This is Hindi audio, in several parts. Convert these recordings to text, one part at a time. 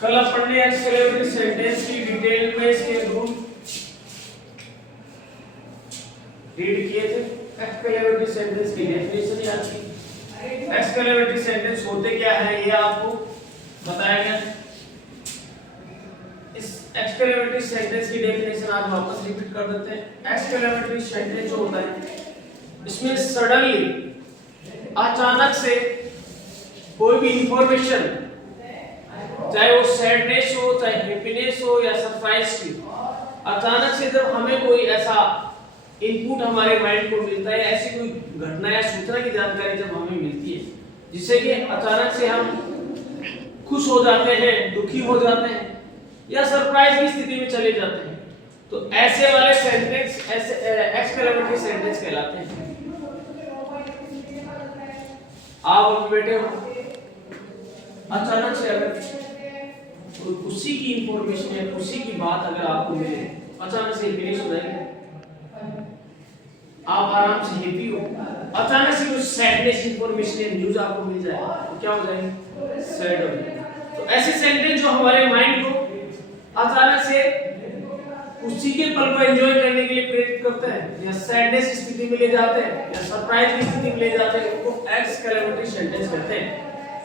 कल अपन ने एक्सक्लेमेटरी सेंटेंस की डिटेल में इसके रूल रीड किए थे। एक्सक्लेमेटरी सेंटेंस की डेफिनेशन याद की। एक्सक्लेमेटरी सेंटेंस होते क्या है ये आपको बताया गया। इस एक्सक्लेमेटरी सेंटेंस की डेफिनेशन आज वापस रिपीट कर देते हैं। एक्सक्लेमेटरी सेंटेंस जो होता है इसमें सडनली अचानक से कोई भी इंफॉर्मेशन, चाहे वो सैडनेस हो, चाहे हैप्पीनेस हो या सरप्राइज की, अचानक से जब हमें कोई ऐसा इनपुट हमारे माइंड को मिलता है, ऐसी कोई घटना या सूचना की जानकारी जब हमें मिलती है जिससे कि अचानक से हम खुश हो जाते हैं, दुखी हो जाते हैं या सरप्राइज की स्थिति में चले जाते हैं, तो ऐसे वाले सेंटेंस ऐसे एक्सक्लेमेटरी सेंटेंस कहलाते हैं। आप अभी बैठे हो, अचानक से अगर खुशी की इंफॉर्मेशन या खुशी की बात अगर आपको मिले, अचानक से हैप्पीनेस हो जाएगी, आप आराम से हैप्पी हो। अचानक से कुछ सैडनेस इंफॉर्मेशन या न्यूज़ आपको मिल जाए तो क्या हो जाएगी? सैड हो जाएगी। तो ऐसे सेंटेंस जो हमारे माइंड को अचानक से खुशी के पल को एंजॉय करने के लिए प्रेरित करते हैं या सैडनेस की स्थिति में ले जाते हैं या सरप्राइज की स्थिति में ले जाते हैं, उनको एक्सक्लेमेटरी सेंटेंस कहते हैं।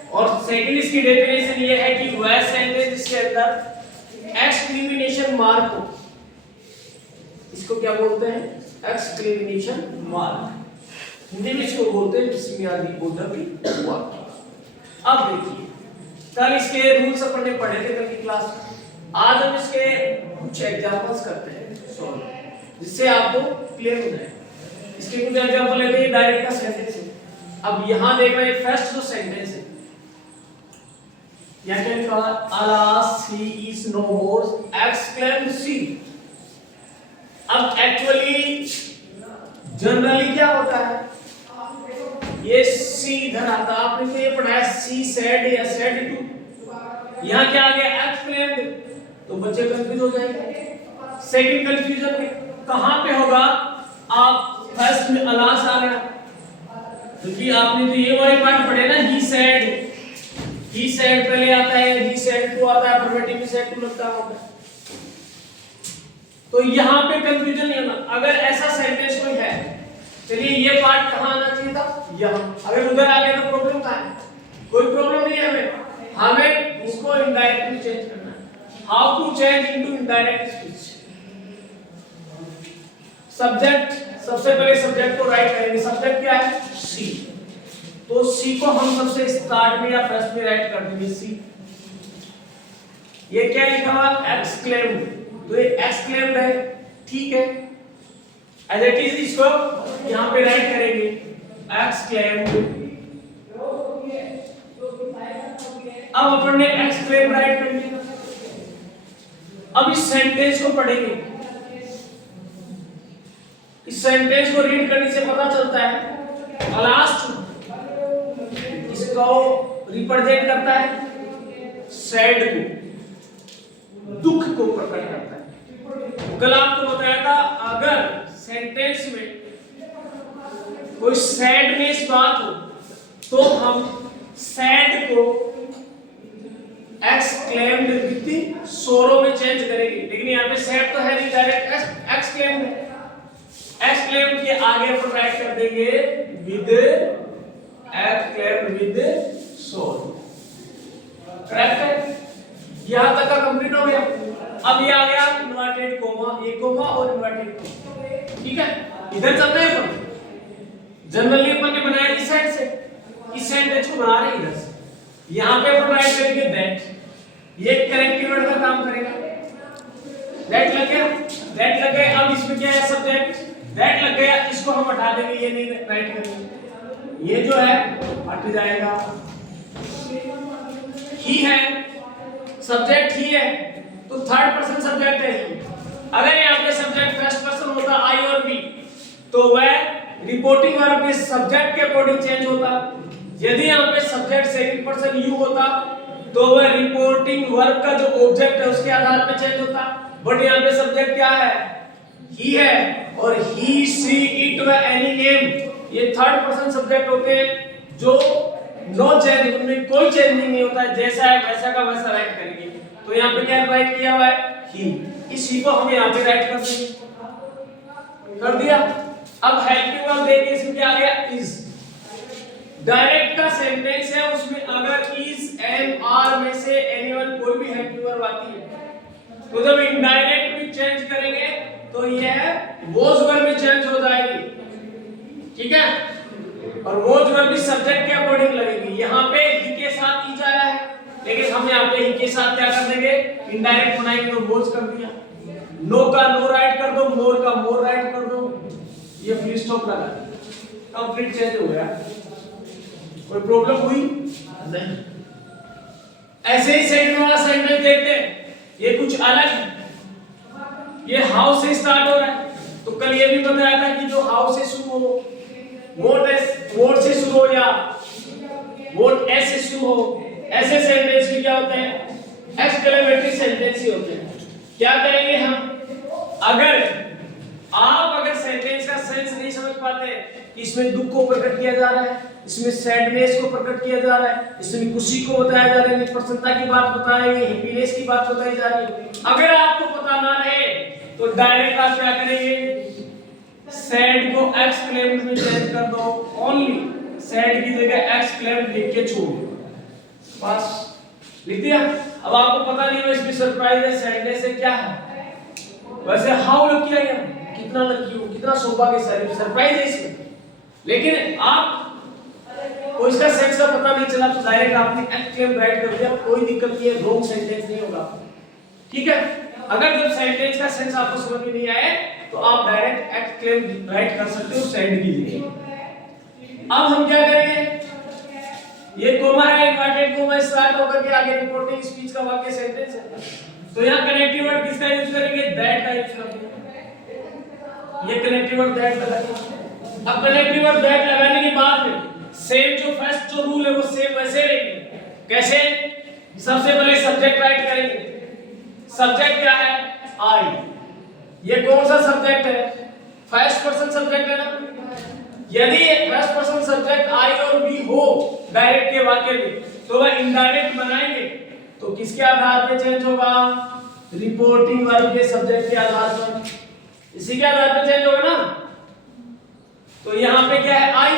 और सेकंड इसकी डेफिनेशन ये है कि वह सेंटेंस जिसके अंदर एक्सक्लेमेशन मार्क हो, इसको क्या बोलते हैं? Exclamation mark. हिंदी में इसको बोलते हैं विस्मयादि बोधक वाक्य। अब देखिए, कल इसके रूल्स अपन ने पढ़े थे कल की क्लास में। आज हम इसके कुछ एग्जांपल्स करते हैं सॉल्व, जिससे आपको क्लियर हो जाए। इसके कुछ एग्जांपल लेते हैं। डायरेक्ट का सेंटेंस है। अब यहां देख रहे हैं फर्स्ट जो सेंटेंस है, यहां क्या लिखा है? alas he is no more, exclaimed she। अब एक्चुअली जनरली क्या होता है, ये सी इधर आता, आपने तो ये पढ़ा है सी सेड या सेड टू, यहां क्या आ गया? एक्सक्लेम्ड, तो बच्चे कंफ्यूज हो जाएंगे। सेकंड कंफ्यूजन कहां पे होगा? आप फर्स्ट में अलास आ गया, क्योंकि आपने तो ये वाले पार्ट पढ़े ना, ही सेड पहले आता है, ही सेड टू आता है, अफर्मेटिव में सेड टू लगता होगा, तो यहां पे कंफ्यूजन नहीं होना। अगर ऐसा सेंटेंस कोई है, चलिए ये पार्ट कहां आना चाहिए था? यहां। अगर उधर आ गया तो प्रॉब्लम कहां है? कोई प्रॉब्लम नहीं है। हमें इसको इनडायरेक्टली चेंज करना है। How to change into indirect speech? Subject, सबसे पहले सब्जेक्ट को राइट करेंगे। सब्जेक्ट क्या है? सी। तो सी को हम सबसे स्टार्ट में या फर्स्ट में राइट कर देंगे सी। ये क्या लिखा हुआ? एक्सक्लेम्ड, तो ये एक्सक्लेम्ड है, ठीक है। एज इट इज इसको यहां पे राइट करेंगे एक्सक्लेम्ड। अब अपन ने एक्सक्लेम राइट कर लिया। अब इस सेंटेंस को पढ़ेंगे। इस सेंटेंस को रीड करने से पता चलता है लास्ट इसको रिप्रेजेंट करता है सैड को, दुख को प्रकट करता है। कल आपको बताया था अगर सेंटेंस में कोई सैडनेस बात हो तो हम सैड को एक्सक्लेम्ड विद सोरो में चेंज करेंगे, लेकिन यहाँ पे सैड तो है नहीं, डायरेक्ट एक्सक्लेम्ड है। एक्सक्लेम्ड के आगे अपन राइट कर देंगे विद एक्सक्लेम्ड विद सोरो। करेक्ट है? यहां तक का कंप्लीट हो गया। अब ये आ गया इन्वर्टेड कोमा, ये कोमा और इन्वर्टेड कोमा, ठीक है। इधर चलते हैं अपन, जनरली अपन ने बनाया इस साइड से, इस सेंटेंस को बना रहे हैं इधर से। यहां पे अपन राइट करेंगे दैट, ये करेक्टिव वर्ड का काम करेगा। दैट लग गया, दैट लग गया। अब इसमें क्या है? सब्जेक्ट, दैट लग गया, इसको हम हटा देंगे, ये नहीं राइट करेंगे, ये जो है हट जाएगा। ही है, सब्जेक्ट ही है, तो थर्ड पर्सन सब्जेक्ट है। अगर यहाँ पे सब्जेक्ट फर्स्ट पर्सन होता आई और बी, तो वह रिपोर्टिंग वर्ब के सब्जेक्ट के अकॉर्डिंग चेंज होता। यदि यहाँ पे सब्जेक्ट सेकंड पर्सन यू होता तो वह रिपोर्टिंग वर्ब का जो ऑब्जेक्ट है उसके आधार पर चेंज होता। बट यहाँ पे सब्जेक्ट क्या है? ही है, और ही सी इट व एनी नेम ये थर्ड पर्सन सब्जेक्ट होते हैं जो नो चेंज, उनमें कोई चेंजिंग नहीं होता है, जैसा है वैसा का वैसा राइट करेंगे। तो यहाँ पे क्या राइट किया हुआ है ही, इस ही को हम यहाँ पे राइट कर देंगे, कर दिया। अब हेल्पिंग वर्ब देखिए इसमें क्या आ गया इज, डायरेक्ट का सेंटेंस है उसमें अगर इज एम आर में से एनीवन कोई भी हेल्पिंग वर्ब आती है तो जब इनडायरेक्ट में चेंज करेंगे तो यह वॉज वर्ब में चेंज हो जाएगी, ठीक है, और वॉज वर्ब भी सब्जेक्ट के अकॉर्डिंग लगेगी। यहाँ पे ही के साथ इज आया है लेकिन हम यहाँ पे ही के साथ क्या कर देंगे इनडायरेक्ट बनाएंगे तो वॉज कर दिया, नो का नो राइट कर दो, मोर का मोर राइट कर दो, ये फुल स्टॉप लगा दिया, कंप्लीट चेंज हो गया, कोई प्रॉब्लम हुई नहीं। ऐसे ही सेकंड वाला सेंटेंस देखते हैं, ये कुछ अलग है, ये हाउ से स्टार्ट हो रहा है, तो कल ये भी बताया था कि जो हाउ से शुरू हो, वोट से शुरू हो या वोट एस से शुरू हो, ऐसे सेंटेंस भी क्या होते हैं एक्सक्लेमेटरी सेंटेंस ही होते हैं। क्या करेंगे हम, अगर सेंटेंस का सेंस नहीं समझ पाते, इसमें दुख को प्रकट किया जा रहा है, इसमें सैडनेस को प्रकट किया जा रहा है, इसमें खुशी को बताया जा रहा है, प्रसन्नता की बात बता रहे हैं, हैप्पीनेस की बात बताई जा रही है, अगर आपको पता ना रहे तो डायरेक्ट आप क्या करेंगे सैड को एक्सक्लेम्ड में चेंज कर दो, ओनली सैड की जगह एक्सक्लेम्ड लिख के छोड़ दो, बस लिख दिया। अब आपको पता नहीं है इसमें सरप्राइज है सैडनेस है क्या है, वैसे हाउ लग किया गया, कितना लकी हो, कितना सौभाग्यशाली, सरप्राइज है इसमें, लेकिन आप को इसका सेंस का पता नहीं चला तो डायरेक्ट आपने एक्सक्लेम राइट कर दिया, कोई दिक्कत नहीं है, रॉन्ग सेंटेंस नहीं होगा, ठीक है। अगर जब सेंटेंस का सेंस आपको समझ में नहीं आए तो आप डायरेक्ट एक्सक्लेम राइट कर सकते हो सैड की जगह। अब हम क्या करेंगे, ये कोमा है, इन्वर्टेड कोमा स्टार्ट होकर के आगे रिपोर्टिंग स्पीच का वाक्य सेंटेंस है, तो यहाँ कनेक्टिव वर्ड किसका यूज करेंगे, दैट का यूज करेंगे, ये कनेक्टिव वर्ड दैट लगाएंगे। अब कनेक्टिव वर्ड दैट लगाने के बाद में सेम जो फर्स्ट जो रूल है वो सेम वैसे रहेंगे, कैसे, सबसे पहले सब्जेक्ट राइट करेंगे, सब्जेक्ट क्या है आई, ये कौन सा सब्जेक्ट है फर्स्ट पर्सन सब्जेक्ट है ना, यदि फर्स्ट पर्सन सब्जेक्ट आई और बी हो डायरेक्ट के वाक्य में तो वह इनडायरेक्ट बनाएंगे तो किसके आधार पे चेंज होगा, रिपोर्टिंग वर्ब के सब्जेक्ट के आधार पर, इसी के आधार पर चेंज होगा ना। तो यहाँ पे क्या है आई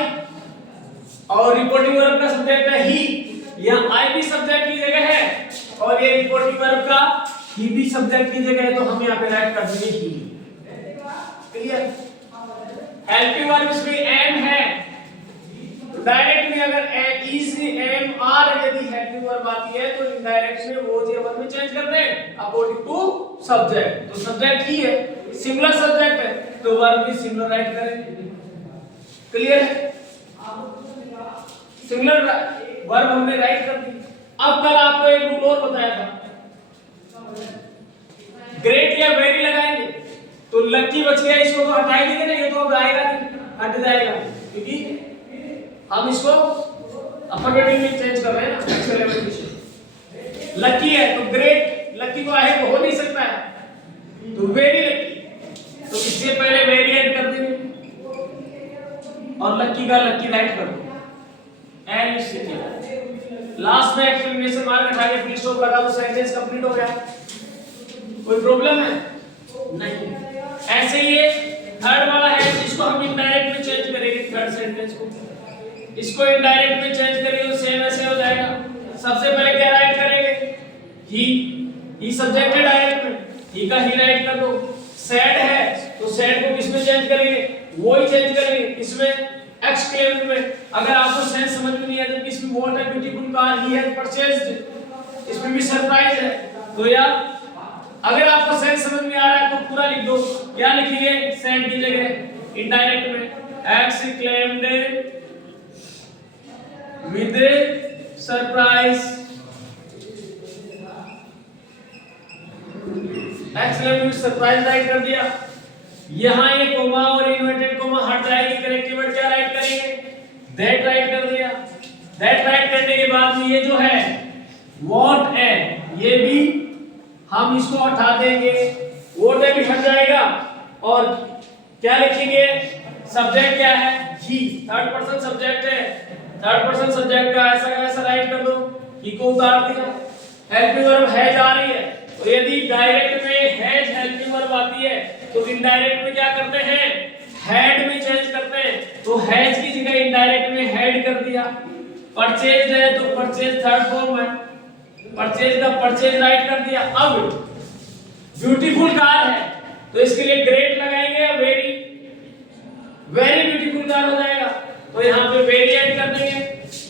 और रिपोर्टिंग वर्ब का सब्जेक्ट है ही, यहाँ आई भी सब्जेक्ट की जगह है और ये रिपोर्टिंग वर्ब का ही भी सब्जेक्ट की जगह है, तो हम यहाँ पे राइट कर देंगे ही, क्लियर। हेल्पिंग वर्ब इसमें एम है, तो डायरेक्ट में अगर इज एम आर यदि हेल्पिंग वर्ब आती है तो इनडायरेक्ट में वो जे वर्ब में चेंज कर दें अकॉर्डिंग टू सब्जेक्ट, तो सब्जेक्ट ही है, सिंगुलर सब्जेक्ट है तो वर्ब भी सिंगुलर राइट करें, क्लियर है। सिंगुलर वर्ब हमने राइट कर दी। अब कल आपको एक रूल और बताया था, ग्रेट या वेरी लगाएंगे तो लकी बच गया, इसको तो हटा ही देंगे ना, ये तो अब आएगा नहीं, हट जाएगा क्योंकि हम इसको अफर्मेटिव में चेंज कर रहे हैं ना, एक्सेलेरेशन लकी है तो ग्रेट लकी को है हो नहीं सकता है, तो वेरी लकी तो इससे पहले वेरी ऐड कर देंगे और लकी का लकी राइट कर दो, एंड इससे लास्ट में एक्सक्लेमेशन मार्क हटा के फुल स्टॉप लगा दो, सेंटेंस कंप्लीट हो गया, कोई प्रॉब्लम है नहीं। ऐसे ये थर्ड वाला है, इसको हम इनडायरेक्ट में चेंज करेंगे, थर्ड सेंटेंस को इसको इनडायरेक्ट में चेंज करेंगे तो सेम ऐसे हो जाएगा। सबसे पहले क्या राइट करेंगे, ही सब्जेक्ट है डायरेक्ट में, ही का ही राइट कर दो, सैड है तो सैड को किसमें चेंज करेंगे, वो ही चेंज करेंगे इसमें एक्सक्लेम्ड में। अगर आपको सेंस समझ में नहीं आया तो इसमें what a beautiful car he has purchased, इसमें भी सरप्राइज है, तो यार अगर आपको सेंस समझ में आ रहा है तो पूरा लिख दो, क्या लिखिए सैड की जगह इनडायरेक्ट में exclaimed with surprise, exclaimed with surprise right कर दिया। यहां ये कोमा और इन्वर्टेड कोमा हट जाएगी, करेक्टिव वर्ड क्या राइट करेंगे, दैट राइट कर दिया। दैट राइट करने के बाद में ये जो है व्हाट है ये भी हम इसको हटा देंगे, व्हाट है भी हट जाएगा और क्या लिखेंगे, सब्जेक्ट क्या है ही, थर्ड पर्सन सब्जेक्ट है, थर्ड पर्सन सब्जेक्ट का ऐसा राइट कर दो, ही को उतार दिया, हेल्पिंग वर्ब हैज आ रही है, तो यदि डायरेक्ट में हैज हेल्पिंग वर्ब आती है तो इनडायरेक्ट में क्या करते हैं, हैड में चेंज करते हैं। तो हैज की जगह इनडायरेक्ट में हैड कर दिया। परचेज है तो परचेज थर्ड फॉर्म है, परचेज का परचेज राइट कर दिया। अब ब्यूटीफुल कार है तो इसके लिए ग्रेट लगाएंगे या वेरी, वेरी ब्यूटीफुल कार हो जाएगा, तो यहाँ पे वेरी ऐड कर देंगे,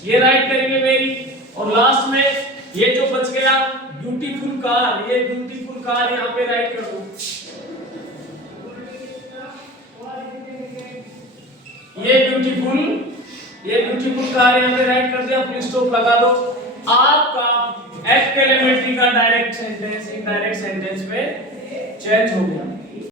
ये राइट करेंगे वेरी। और लास्ट में ये जो बच गया ब्यूटीफुल कार, ये ब्यूटीफुल कार यहाँ पे राइट कर दो। ये ब्यूटीफुल कार यहाँ पे राइट कर दिया, फुल स्टॉप लगा दो। आपका एक्सक्लेमेटरी का डायरेक्ट सेंटेंस इनडायरेक्ट सेंटेंस में चेंज हो गया।